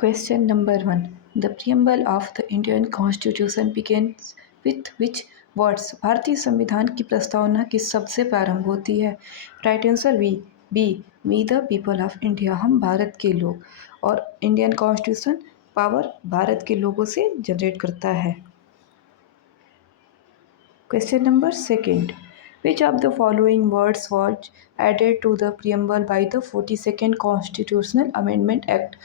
Question number 1. The preamble of the Indian Constitution begins with which words? भारतीय संविधान की प्रस्तावना किस शब्द से प्रारंभ होती है? Right answer B we the people of India, हम भारत के लोग। और इंडियन कॉन्स्टिट्यूशन पावर भारत के लोगों से जनरेट करता है। Question number 2. Which of the following words was added to the preamble by the 42nd Constitutional Amendment Act?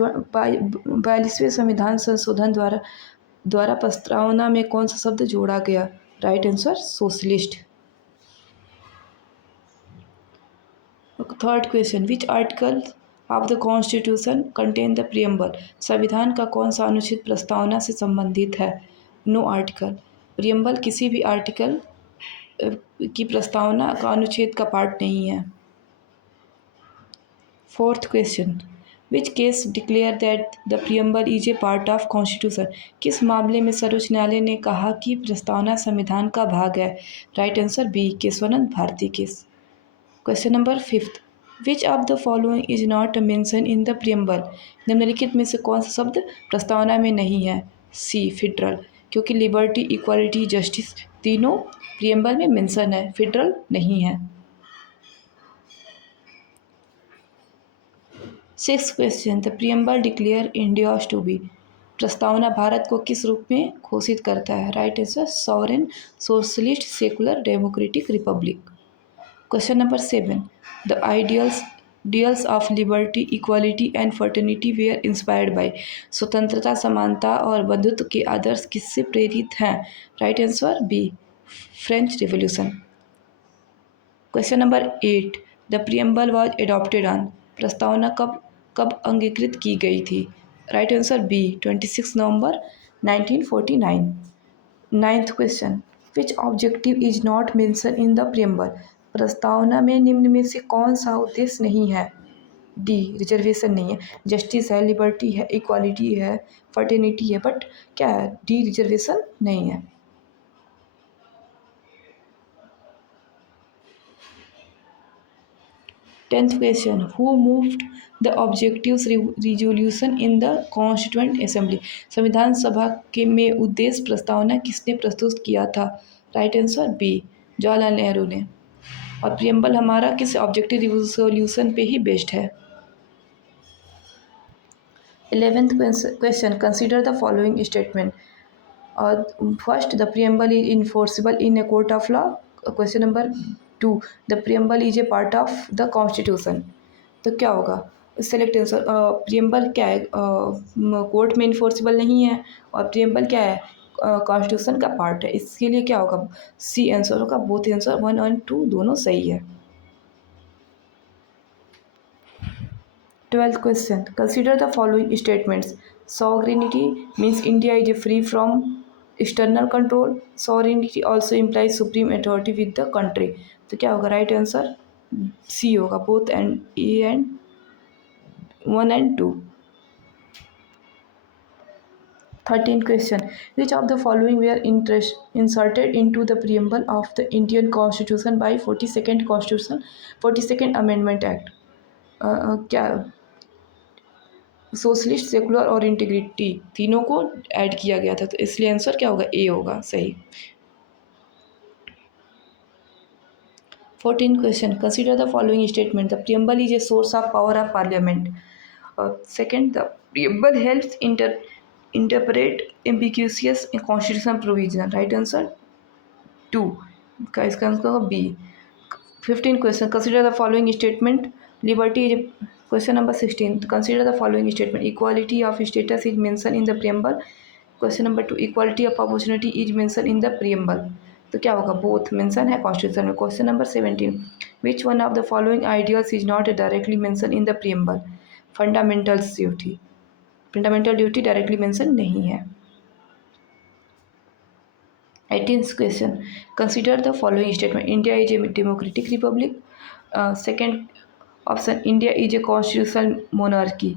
42वें संविधान संशोधन द्वारा प्रस्तावना में कौन सा शब्द जोड़ा गया? Right answer socialist. Third question, which article of the constitution contain the preamble? संविधान का कौन सा अनुच्छेद प्रस्तावना से संबंधित है? No article. प्रियम्बल किसी भी आर्टिकल की प्रस्तावना का अनुच्छेद का पार्ट नहीं है। Fourth question, which case declare that the preamble is A part of constitution? किस मामले में सर्वोच्च न्यायालय ने कहा कि प्रस्तावना संविधान का भाग है? Right answer B Kesavananda Bharati case. Question number 5, which of the following is not mention in the preamble? निम्नलिखित में से कौन सा शब्द प्रस्तावना में नहीं है? सी फेडरल, क्योंकि लिबर्टी, इक्वालिटी, जस्टिस तीनों प्रियम्बल में मेंशन है, फेडरल नहीं है। 6th question, the preamble declare India to be? प्रस्तावना भारत को किस रूप में घोषित करता है? Right answer sovereign, socialist, secular, democratic republic. Question number 7, the ideals of liberty, equality and fraternity were inspired by? स्वतंत्रता, समानता और बंधुत्व के आदर्श किससे प्रेरित हैं? Right answer B French revolution. Question number 8, the preamble was adopted on? प्रस्तावना कब अंगीकृत की गई थी? Right answer B 26 November 1949। 9th question, which objective is not mention in the preamble? प्रस्तावना में निम्न में से कौन सा उद्देश्य नहीं है? डी रिजर्वेशन नहीं है। जस्टिस है, लिबर्टी है, इक्वालिटी है, फर्टर्निटी है, बट क्या है? डी रिजर्वेशन नहीं है। 10th question, who moved the objectives resolution in the Constituent Assembly? संविधान सभा के में उद्देश्य प्रस्तावना किसने प्रस्तुत किया था? Right answer B Jawaharlal Nehru ने। और प्रियम्बल हमारा किस ऑब्जेक्टिव रिजोल्यूशन पे ही बेस्ड है। 11th question, consider the following statement. First, the preamble is enforceable in a court of law. Question number 2, the preamble is a part of the constitution. तो क्या होगा? Select answer. Preamble क्या है? Court में enforceable नहीं है, और preamble क्या है? कॉन्स्टिट्यूशन का पार्ट है। इसके लिए क्या होगा? सी आंसर होगा। बोथ आंसर 1 और 2 दोनों सही है। 12th question, consider the following statements. Sovereignty means India is free from external control. Sovereignty also implies supreme authority with the country. तो क्या होगा? राइट आंसर सी होगा, both and A and 1 and 2। 13th question, which of the following were inserted into the preamble of the Indian Constitution by 42nd Amendment Act? क्या socialist, secular और integrity तीनों को add किया गया था, तो इसलिए आंसर क्या होगा? ए होगा सही। 14th question, consider the following statement. The preamble is a source of power of parliament. Second, the preamble helps interpret ambiguous constitution provision. Right answer 2 का, इसका आंसर होगा B. 15th question, consider the following statement. Liberty is Question number 16, consider the following statement. Equality of status is mentioned in the preamble. Question number 2, equality of opportunity is mentioned in the preamble. तो क्या होगा? Both mention है constitution में। Question number 17, which one of the following ideals is not directly mention in the preamble? Fundamental duty directly mention नहीं है। 18th question, consider the following statement. India is a democratic Republic. Second option, India is a constitutional monarchy.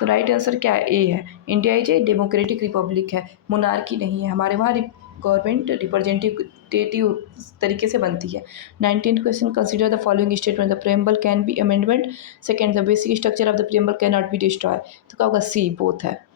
तो right answer क्या है? ए है, India is a democratic Republic है, monarchy नहीं है। हमारे वहाँ गवर्नमेंट रिप्रेजेंटेटिव तरीके से बनती है। 19th question, consider the following statement, the preamble can be amendment. Second, the basic structure of the preamble can not be destroy. तो क्या होगा? सी, बोथ है।